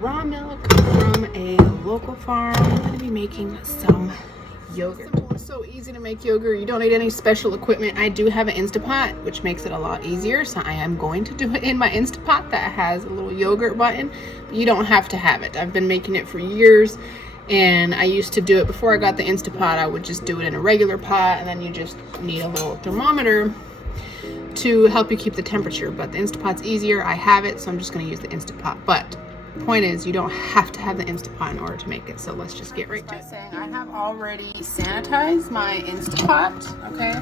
raw milk from a local farm. I'm going to be making some yogurt. Simple and so easy to make yogurt. You don't need any special equipment. I do have an Instapot, which makes it a lot easier. So I am going to do it in my Instapot that has a little yogurt button. But you don't have to have it. I've been making it for years. And I used to do it before I got the Instapot. I would just do it in a regular pot, and then you just need a little thermometer to help you keep the temperature. But the Instapot's easier. I have it, so I'm just going to use the Instapot. But the point is, you don't have to have the Instapot in order to make it. So let's just get right to it. I have already sanitized my Instapot. Okay.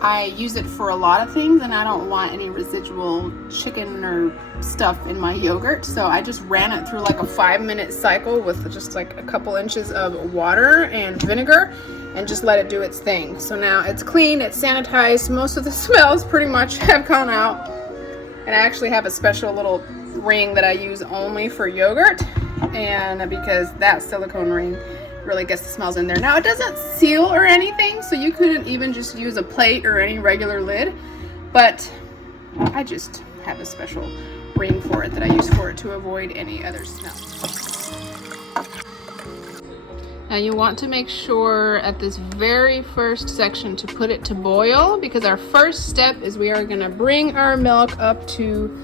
I use it for a lot of things, and I don't want any residual chicken or stuff in my yogurt, so I just ran it through like a 5-minute cycle with just like a couple inches of water and vinegar and just let it do its thing. So now it's clean, it's sanitized, most of the smells pretty much have gone out, and I actually have a special little ring that I use only for yogurt, and because that silicone ring really gets the smells in there. Now it doesn't seal or anything, so you couldn't even just use a plate or any regular lid, but I just have a special ring for it that I use for it to avoid any other smell. Now you want to make sure at this very first section to put it to boil, because our first step is we are going to bring our milk up to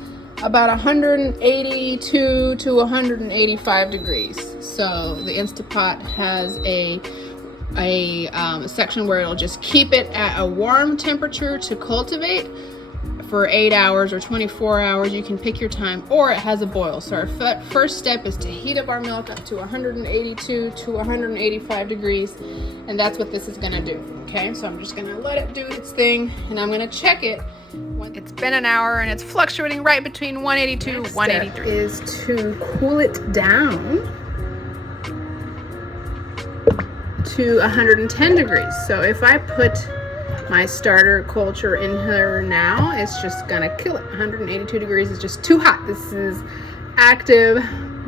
about 182 to 185 degrees. So the Instapot has a section where it'll just keep it at a warm temperature to cultivate for 8 hours or 24 hours. You can pick your time, or it has a boil. So our first step is to heat up our milk up to 182 to 185 degrees, and that's what this is going to do. Okay, so I'm just going to let it do its thing, and I'm going to check it. It's been an hour and it's fluctuating right between 182 and 183. Is to cool it down to 110 degrees. So if I put my starter culture in here now, it's just gonna kill it. 182 degrees is just too hot. This is active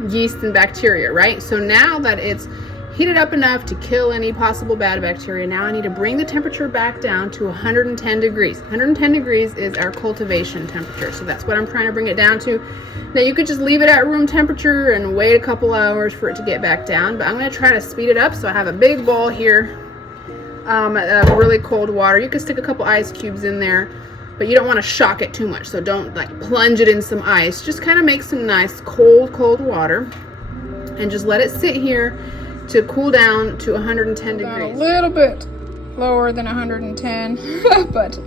yeast and bacteria, right? So now that it's heated up enough to kill any possible bad bacteria, now I need to bring the temperature back down to 110 degrees. 110 degrees is our cultivation temperature, so that's what I'm trying to bring it down to. Now you could just leave it at room temperature and wait a couple hours for it to get back down, but I'm going to try to speed it up. So I have a big bowl here of really cold water. You can stick a couple ice cubes in there, but you don't want to shock it too much, so don't like plunge it in some ice. Just kind of make some nice cold water and just let it sit here to cool down to 110 degrees. A little bit lower than 110, but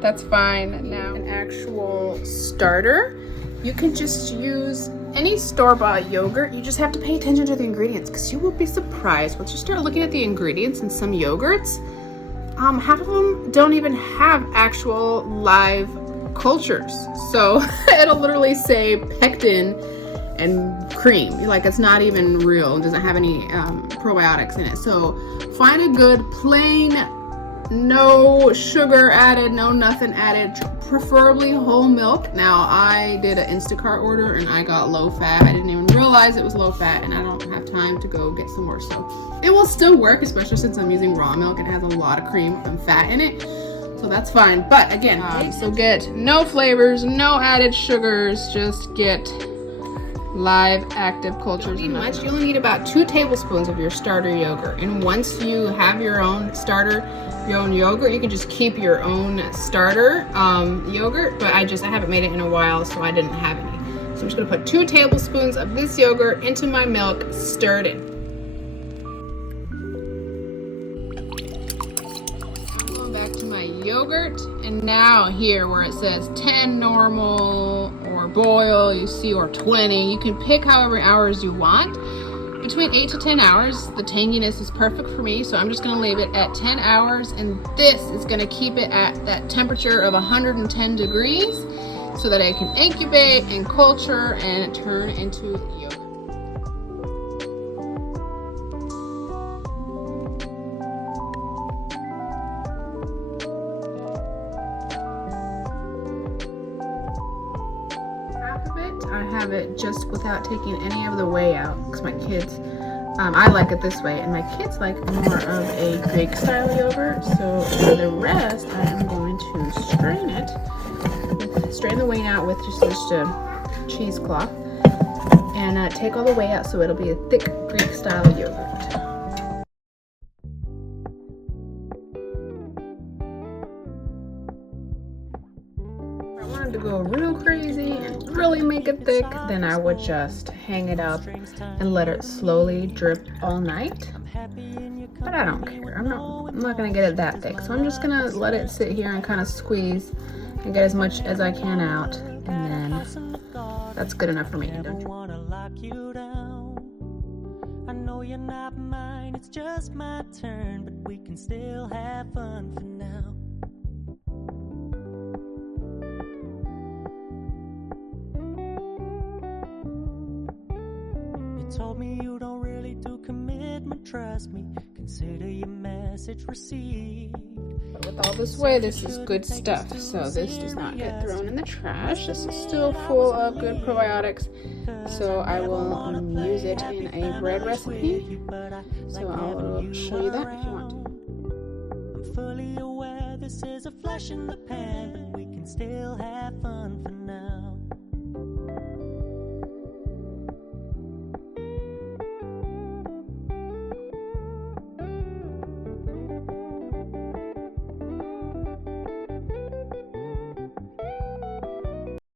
that's fine. Now an actual starter, you can just use any store-bought yogurt. You just have to pay attention to the ingredients, because you will be surprised once you start looking at the ingredients in some yogurts. Half of them don't even have actual live cultures, so it'll literally say pectin and cream, like it's not even real. It doesn't have any probiotics in it. So find a good plain, no sugar added, no nothing added, preferably whole milk. Now I did an Instacart order and I got low fat. I didn't even realize it was low fat, and I don't have time to go get some more. So it will still work, especially since I'm using raw milk. It has a lot of cream and fat in it, so that's fine. But again, so get no flavors, no added sugars, just get live active cultures. You don't need much. You only need about 2 tablespoons of your starter yogurt, and once you have your own starter, your own yogurt, you can just keep your own starter yogurt, but I haven't made it in a while, so I didn't have any. So I'm just going to put 2 tablespoons of this yogurt into my milk, stirred in. I'm going back to my yogurt, and now here where it says 10 normal or boil, you see, or 20, you can pick however hours you want. Between 8 to 10 hours, the tanginess is perfect for me, so I'm just going to leave it at 10 hours, and this is going to keep it at that temperature of 110 degrees so that it can incubate and culture and turn into yogurt. I have it just without taking any of the whey out, because my kids, I like it this way, and my kids like more of a Greek style yogurt. So for the rest, I am going to strain it, strain the whey out with just a cheesecloth, and take all the whey out so it'll be a thick Greek style yogurt. If I wanted to go real crazy and really make it thick, then I would just hang it up and let it slowly drip all night. But I don't care. I'm not gonna get it that thick, so I'm just gonna let it sit here and kind of squeeze and get as much as I can out, and then that's good enough for me. I know you're not mine, it's just my turn, but we can still have fun for now. You told me you don't really do commitment, trust me, consider your message received. But with all this whey, this is good stuff, so this does not get thrown in the trash. This is still full of good probiotics, so I will use it in a bread recipe, so I'll show you that if you want to. I'm fully aware this is a flash in the pan, but we can still have fun for now.